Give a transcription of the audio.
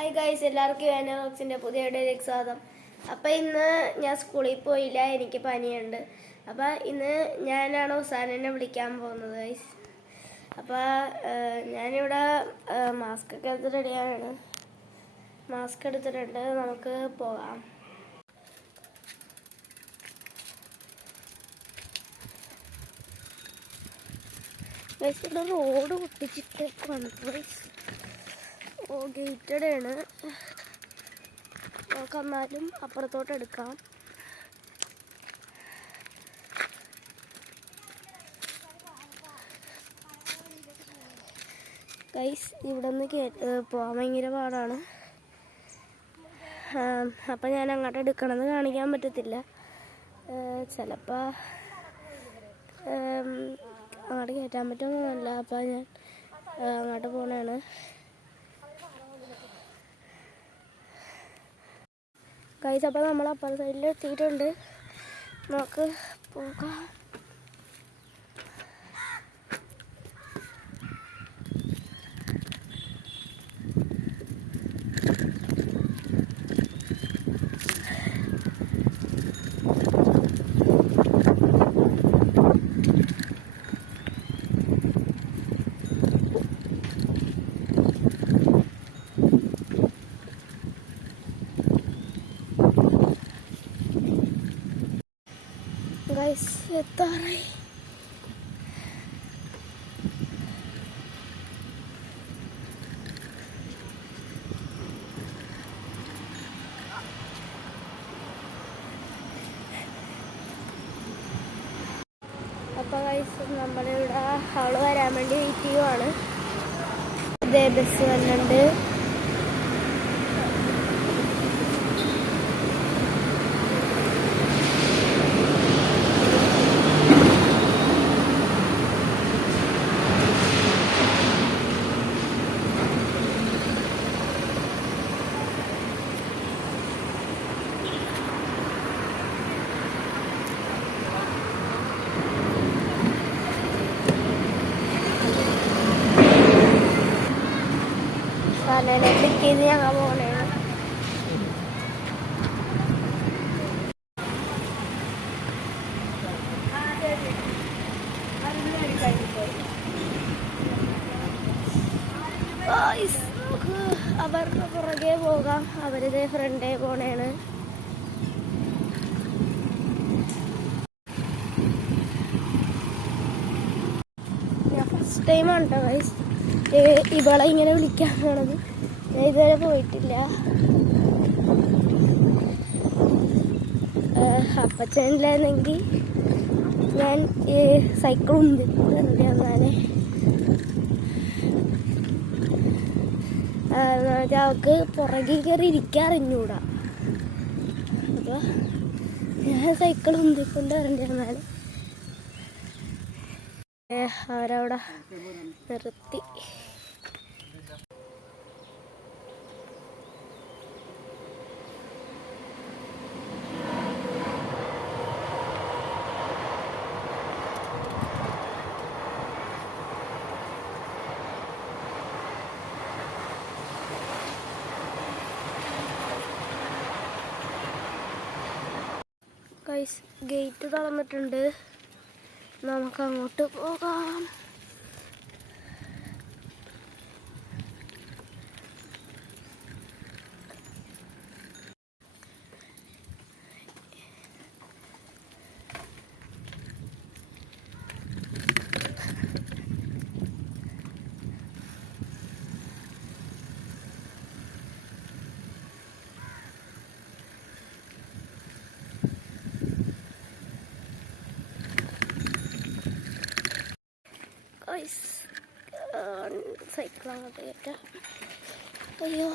Hi guys, എല്ലാവർക്കും വാനോക്സിൻ്റെ പുതിയ വീഡിയോയിലേക്ക് സ്വാഗതം. അപ്പോൾ ഇന്ന് ഞാൻ സ്കൂളിൽ പോയില്ല, എനിക്ക് പനിയുണ്ട്. അപ്പോൾ ഇന്ന് ഞാനാണ് ഉസാനെ വിളിക്കാൻ പോകുന്നത് ഗൈസ്. അപ്പോൾ ഞാനിവിടെ മാസ്ക് ഒക്കെ എടുത്ത് റെഡിയാണ്. മാസ്ക് എടുത്തിട്ടുണ്ട്, നമുക്ക് പോകാം. ഗൈസ്, ഇവിടെ റോഡ് പൊട്ടിച്ചിട്ടേക്കാണ് ഗൈസ്. ഗേറ്റഡ് ആണ്. നമുക്ക് എന്നാലും അപ്പുറത്തോട്ട് എടുക്കാം. ഗൈസ്, ഇവിടെ നിന്ന് പോകാൻ ഭയങ്കര പാടാണ്. അപ്പം ഞാൻ അങ്ങോട്ട് എടുക്കണമെന്ന് കാണിക്കാൻ പറ്റത്തില്ല. ചിലപ്പോൾ അങ്ങോട്ട് കയറ്റാൻ പറ്റുമൊന്നുമല്ല. അപ്പം ഞാൻ അങ്ങോട്ട് പോകണതാണ്. ഗൈസ്, അപ്പോൾ നമ്മൾ അപ്പുറ സൈഡിൽ എത്തിയിട്ടുണ്ട്. നമുക്ക് പോകാം. ഗൈസ്, എത്താറായി. അപ്പോൾ ഗൈസ്, നമ്മളിവിടെ അവള് വരാൻ വേണ്ടി വെയിറ്റ് ചെയ്യുവാണ്. ഇതേ ബസ് വന്നിട്ടുണ്ട്. ക്ലിക്ക് ചെയ്ത് ഞങ്ങൾ പോകണേ. അവർക്ക് പുറകെ പോകാം. അവരിതേ ഫ്രണ്ടേ പോണേണ്. ഞാൻ ഫസ്റ്റ് ടൈമാണ് കേട്ടോ ഗൈസ് ഇവളെ ഇങ്ങനെ വിളിക്കാൻ പോണത്. ഞാൻ ഇതുവരെ പോയിട്ടില്ല. അപ്പച്ചനില്ലായിരുന്നെങ്കിൽ ഞാൻ സൈക്കിൾ ഉണ്ട് എന്നാലേ അവൾക്ക് പുറകെ കയറി ഇരിക്കാൻ അറിഞ്ഞൂടാ. അപ്പോൾ ഞാൻ സൈക്കിൾ ഉന്തിക്കൊണ്ട് വരേണ്ടി വന്നാല് അവരവിടെ നിർത്തി. ഗൈസ്, ഗേറ്റ് തുറന്നിട്ടുണ്ട്. നമുക്ക് അങ്ങോട്ട് പോകാം. സൈക്കിൾ അങ്ങോട്ട് കയറ്റാം. അയ്യോ,